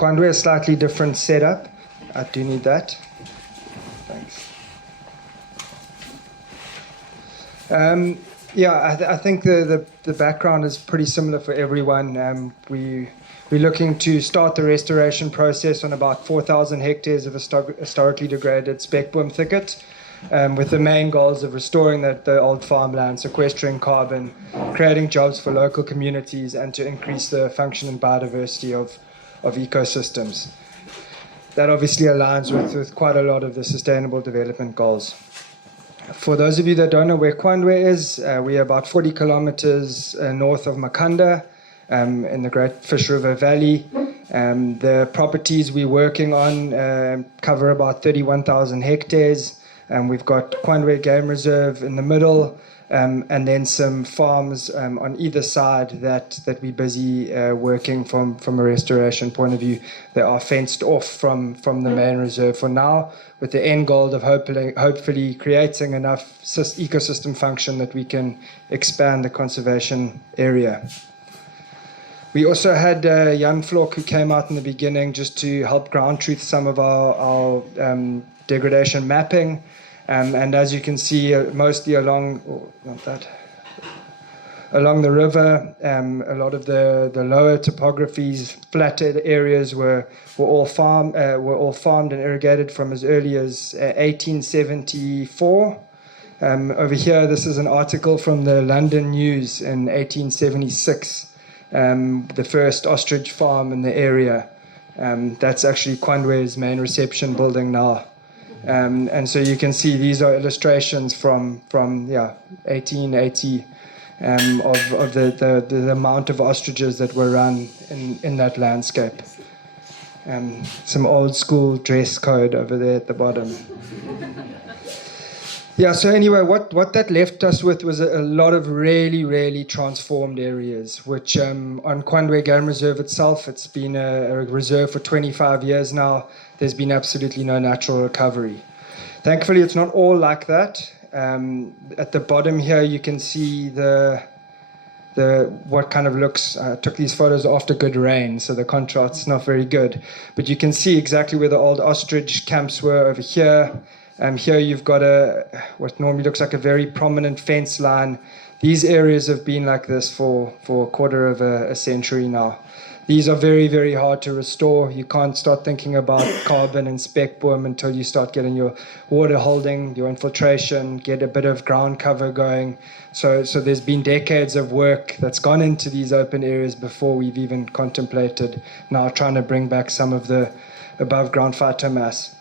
Kwandwe, a slightly different setup. I do need that. Thanks. I think the background is pretty similar for everyone. We're looking to start the restoration process on about 4,000 hectares of historically degraded spekboom thicket, with the main goals of restoring the old farmland, sequestering carbon, creating jobs for local communities, and to increase the function and biodiversity of ecosystems. That obviously aligns with quite a lot of the sustainable development goals. For those of you that don't know where Kwandwe is, we are about 40 kilometers north of Makanda, in the Great Fish River Valley. The properties we're working on cover about 31,000 hectares. We've got Kwandwe Game Reserve in the middle, and then some farms on either side that we're busy working from a restoration point of view. They are fenced off from the main reserve for now, with the end goal of hopefully creating enough ecosystem function that we can expand the conservation area. We also had Jan Vlok, who came out in the beginning just to help ground truth some of our degradation mapping. And as you can see, mostly along the river, a lot of the lower topographies, flatter areas were all farmed and irrigated from as early as 1874. Over here, this is an article from the London News in 1876. The first ostrich farm in the area. That's actually Kwandwe's main reception building now. And so you can see these are illustrations from 1880 of the amount of ostriches that were run in that landscape. Some old school dress code over there at the bottom. Yeah, so anyway, what that left us with was a lot of really, really transformed areas, which on Kwandwe Game Reserve itself, it's been a reserve for 25 years now. There's been absolutely no natural recovery. Thankfully, it's not all like that. At the bottom here, you can see what kind of looks. I took these photos after good rain, so the contrast's not very good. But you can see exactly where the old ostrich camps were over here. Here you've got what normally looks like a very prominent fence line. These areas have been like this for a quarter of a century now. These are very, very hard to restore. You can't start thinking about carbon and spekboom until you start getting your water holding, your infiltration, get a bit of ground cover going. So there's been decades of work that's gone into these open areas before we've even contemplated now trying to bring back some of the above ground phytomass.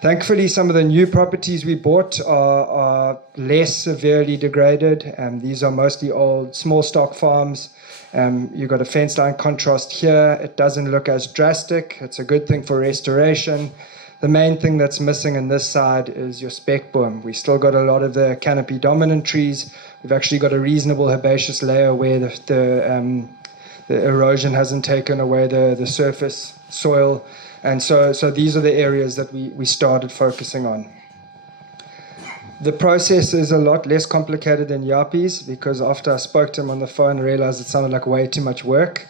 Thankfully, some of the new properties we bought are less severely degraded. These are mostly old small stock farms. You've got a fence line contrast here. It doesn't look as drastic. It's a good thing for restoration. The main thing that's missing on this side is your spekboom. We still got a lot of the canopy dominant trees. We've actually got a reasonable herbaceous layer where the erosion hasn't taken away the surface soil. And so these are the areas that we started focusing on. The process is a lot less complicated than Yapi's, because after I spoke to him on the phone, I realized it sounded like way too much work.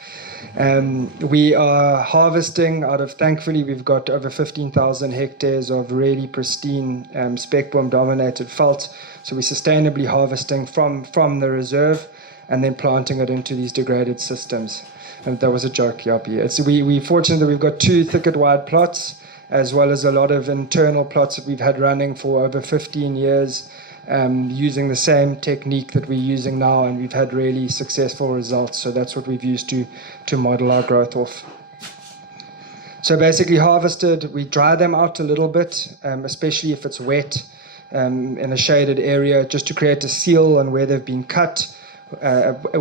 We are harvesting thankfully, we've got over 15,000 hectares of really pristine spekboom dominated veld. So we're sustainably harvesting from the reserve and then planting it into these degraded systems. And that was a joke, Yapi. We're fortunate that we've got 2 thicket-wide plots, as well as a lot of internal plots that we've had running for over 15 years, using the same technique that we're using now, and we've had really successful results. So that's what we've used to model our growth off. So basically harvested, we dry them out a little bit, especially if it's wet, in a shaded area, just to create a seal on where they've been cut.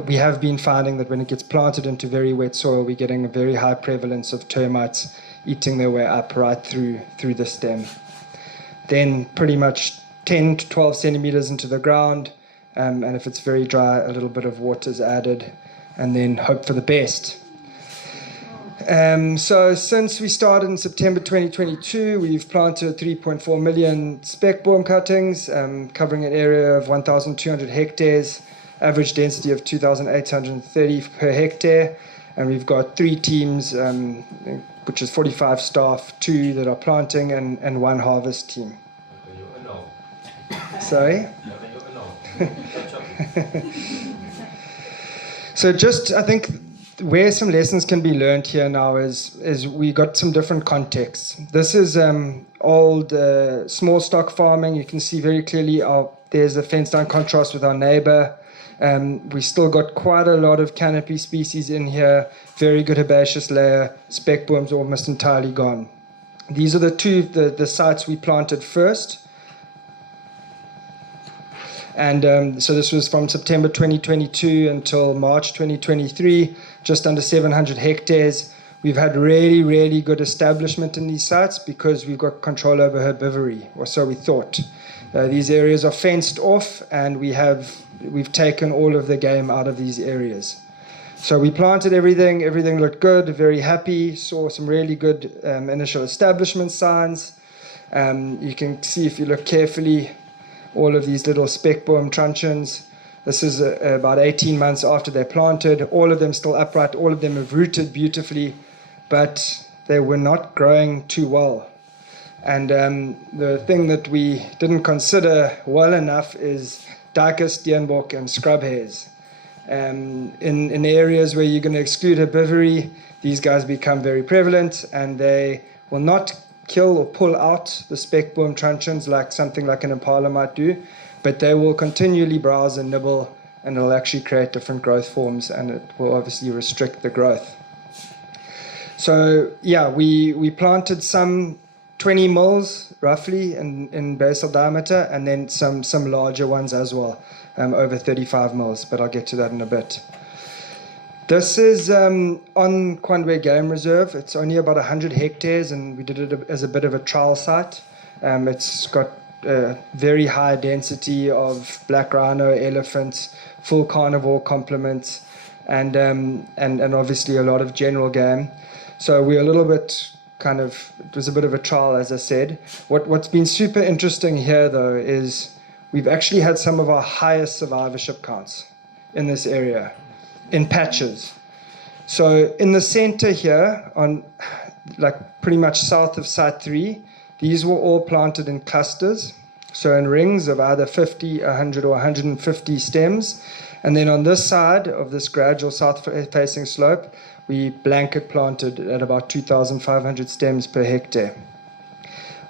We have been finding that when it gets planted into very wet soil, we're getting a very high prevalence of termites eating their way up right through the stem. Then pretty much 10 to 12 centimeters into the ground, and if it's very dry, a little bit of water is added, and then hope for the best. So since we started in September 2022, we've planted 3.4 million spekboom cuttings, covering an area of 1,200 hectares, average density of 2,830 per hectare, and we've got 3 teams which is 45 staff, 2 that are planting, and 1 harvest team. Sorry? So just, I think, where some lessons can be learned here now is we got some different contexts. This is old small stock farming. You can see very clearly there's a fenced down contrast with our neighbor. We still got quite a lot of canopy species in here. Very good herbaceous layer. Spekboom's almost entirely gone. These are the sites we planted first. And so this was from September 2022 until March 2023, just under 700 hectares. We've had really, really good establishment in these sites because we've got control over herbivory, or so we thought. These areas are fenced off, and we've taken all of the game out of these areas. So we planted everything looked good, very happy, saw some really good initial establishment signs. You can see if you look carefully, all of these little spekboom truncheons. This is about 18 months after they're planted. All of them still upright, all of them have rooted beautifully, but they were not growing too well. And the thing that we didn't consider well enough is Dicus, Steenbok, and scrub hares. In areas where you're going to exclude herbivory, these guys become very prevalent, and they will not kill or pull out the spekboom truncheons like something like an impala might do, but they will continually browse and nibble, and it'll actually create different growth forms, and it will obviously restrict the growth. So yeah, we planted some 20 mils roughly in basal diameter, and then some larger ones as well, over 35 mils, but I'll get to that in a bit. This is on Kwandwe Game Reserve. It's only about 100 hectares, and we did it as a bit of a trial site. It's got a very high density of black rhino, elephants, full carnivore complement, and obviously a lot of general game. So we're a little bit it was a bit of a trial, as I said. What's been super interesting here, though, is we've actually had some of our highest survivorship counts in this area, in patches. So in the center here, on pretty much south of Site 3, these were all planted in clusters, so in rings of either 50, 100, or 150 stems. And then on this side of this gradual south-facing slope, we blanket planted at about 2,500 stems per hectare.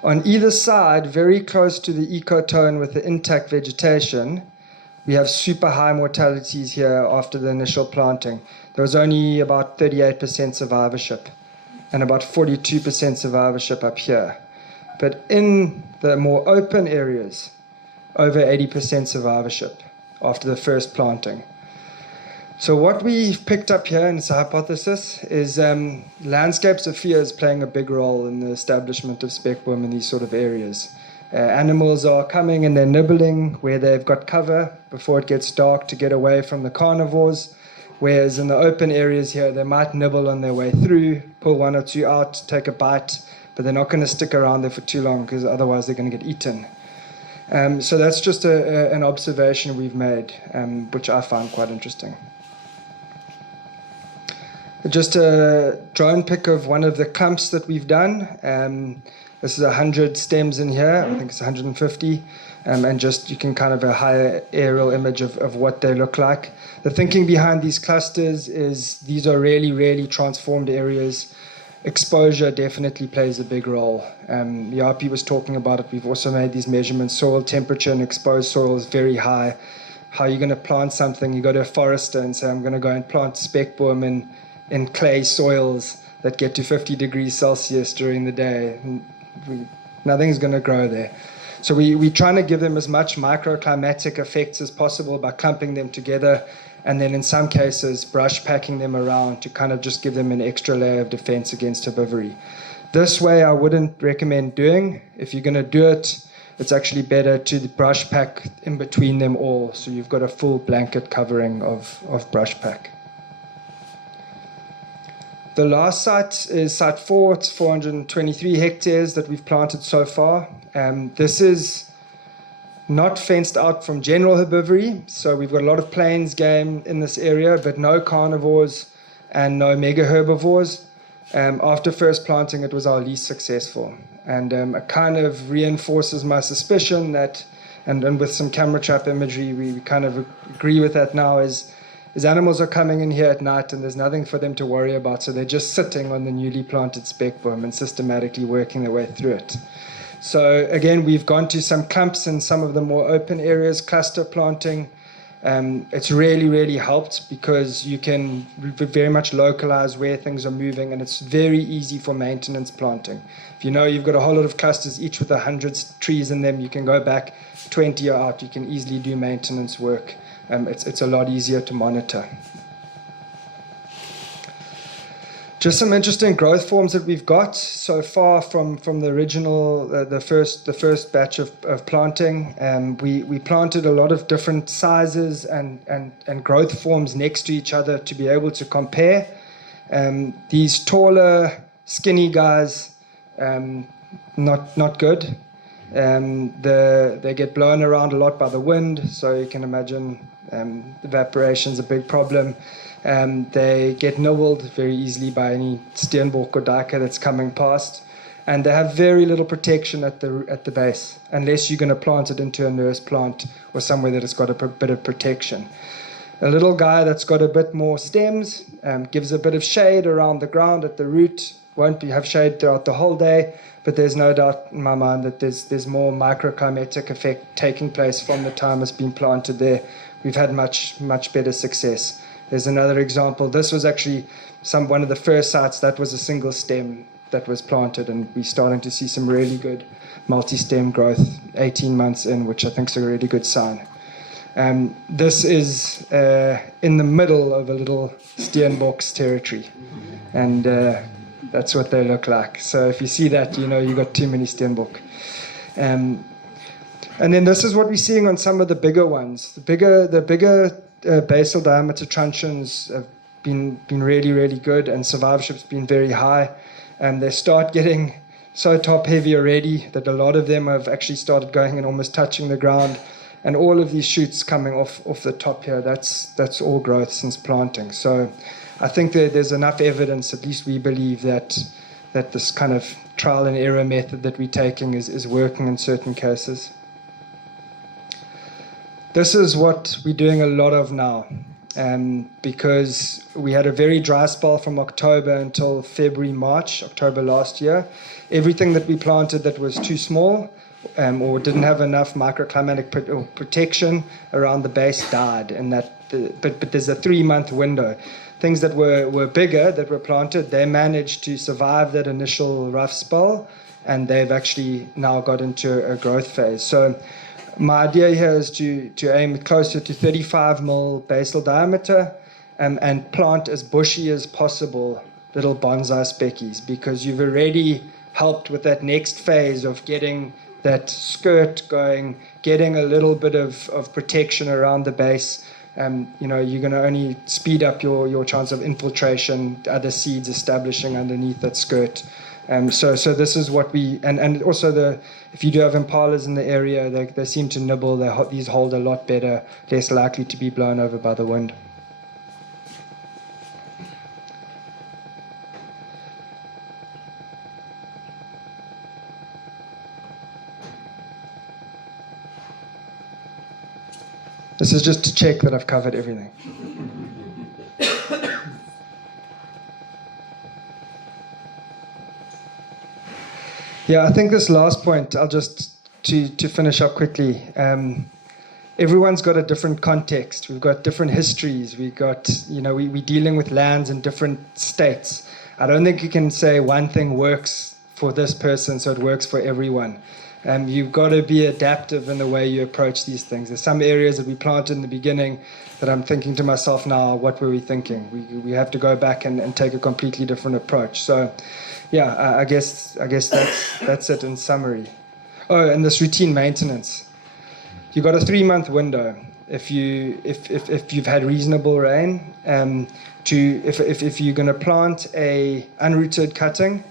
On either side, very close to the ecotone with the intact vegetation, we have super high mortalities here after the initial planting. There was only about 38% survivorship and about 42% survivorship up here. But in the more open areas, over 80% survivorship after the first planting. So what we've picked up here, and it's a hypothesis, is landscapes of fear is playing a big role in the establishment of spekboom in these sort of areas. Animals are coming and they're nibbling where they've got cover before it gets dark to get away from the carnivores, whereas in the open areas here, they might nibble on their way through, pull 1 or 2 out, take a bite, but they're not going to stick around there for too long because otherwise they're going to get eaten. So that's just an observation we've made, which I found quite interesting. Just a drone pic of one of the clumps that we've done. This is 100 stems in here, I think it's 150, and just you can kind of a higher aerial image of what they look like. The thinking behind these clusters is these are really, really transformed areas. Exposure definitely plays a big role. Yapi was talking about it. We've also made these measurements. Soil temperature in exposed soil is very high. How are you going to plant something? You go to a forester and say, I'm going to go and plant spekboom in clay soils that get to 50 degrees Celsius during the day. Nothing's going to grow there. So we're trying to give them as much microclimatic effects as possible by clumping them together, and then in some cases brush packing them around to kind of just give them an extra layer of defense against herbivory. This way I wouldn't recommend doing. If you're going to do it, it's actually better to brush pack in between them all, so you've got a full blanket covering of brush pack. The last site is Site 4. It's 423 hectares that we've planted so far. This is not fenced out from general herbivory, so we've got a lot of plains game in this area, but no carnivores and no mega herbivores. After first planting, it was our least successful. And it kind of reinforces my suspicion that, and with some camera trap imagery, we kind of agree with that now, is animals are coming in here at night and there's nothing for them to worry about, so they're just sitting on the newly planted spekboom and systematically working their way through it. So again, we've gone to some clumps in some of the more open areas, cluster planting. It's really helped because you can very much localize where things are moving, and it's very easy for maintenance planting. If you know you've got a whole lot of clusters, each with 100 trees in them, you can go back 20 or out. You can easily do maintenance work. It's a lot easier to monitor. Just some interesting growth forms that we've got so far from the original, the first batch of planting. We planted a lot of different sizes and growth forms next to each other to be able to compare. These taller, skinny guys, not good. They get blown around a lot by the wind, so you can imagine evaporation is a big problem. They get nibbled very easily by any steenbok or duiker that's coming past, and they have very little protection at the base unless you're going to plant it into a nurse plant or somewhere that has got a bit of protection. A little guy that's got a bit more stems gives a bit of shade around the ground at the root. Won't have shade throughout the whole day, but there's no doubt in my mind that there's more microclimatic effect taking place from the time it's been planted there. We've had much better success. There's another example. This was actually one of the first sites that was a single stem that was planted, and we're starting to see some really good multi-stem growth 18 months in, which I think is a really good sign. This is in the middle of a little steenbok's territory, and that's what they look like. So if you see that, you know you've got too many steenbok. And then this is what we're seeing on some of the bigger ones. The bigger basal diameter truncheons have been really good, and survivorship's been very high. And they start getting so top heavy already that a lot of them have actually started going and almost touching the ground. And all of these shoots coming off the top here, that's all growth since planting. So I think that there's enough evidence, at least we believe, that this kind of trial and error method that we're taking is working in certain cases. This is what we're doing a lot of now, because we had a very dry spell from October until February, March, October last year. Everything that we planted that was too small or didn't have enough microclimatic protection around the base died. But there's a 3-month window. Things that were bigger, that were planted, they managed to survive that initial rough spell, and they've actually now got into a growth phase. So my idea here is to aim closer to 35 mil basal diameter and plant as bushy as possible little bonsai speckies, because you've already helped with that next phase of getting that skirt going, getting a little bit of protection around the base. You're going to only speed up your chance of infiltration, other seeds establishing underneath that skirt. So this is what we, and also if you do have impalas in the area, they seem to nibble. These hold a lot better, less likely to be blown over by the wind. This is just to check that I've covered everything. Yeah, I think this last point, I'll just, to finish up quickly, everyone's got a different context. We've got different histories. We've got, we're dealing with lands in different states. I don't think you can say one thing works for this person, so it works for everyone. You've got to be adaptive in the way you approach these things. There's some areas that we planted in the beginning that I'm thinking to myself now, what were we thinking? We have to go back and take a completely different approach. So, yeah, I guess that's it in summary. Oh, and this routine maintenance. You've got a 3-month window if you've had reasonable rain. If you're going to plant a unrooted cutting,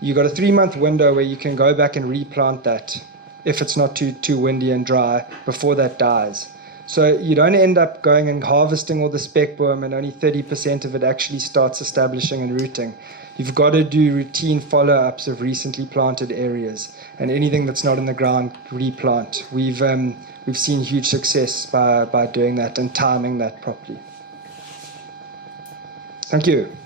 you've got a 3-month window where you can go back and replant that if it's not too windy and dry before that dies. So you don't end up going and harvesting all the spekboom and only 30% of it actually starts establishing and rooting. You've got to do routine follow-ups of recently planted areas, and anything that's not in the ground, replant. We've seen huge success by doing that and timing that properly. Thank you.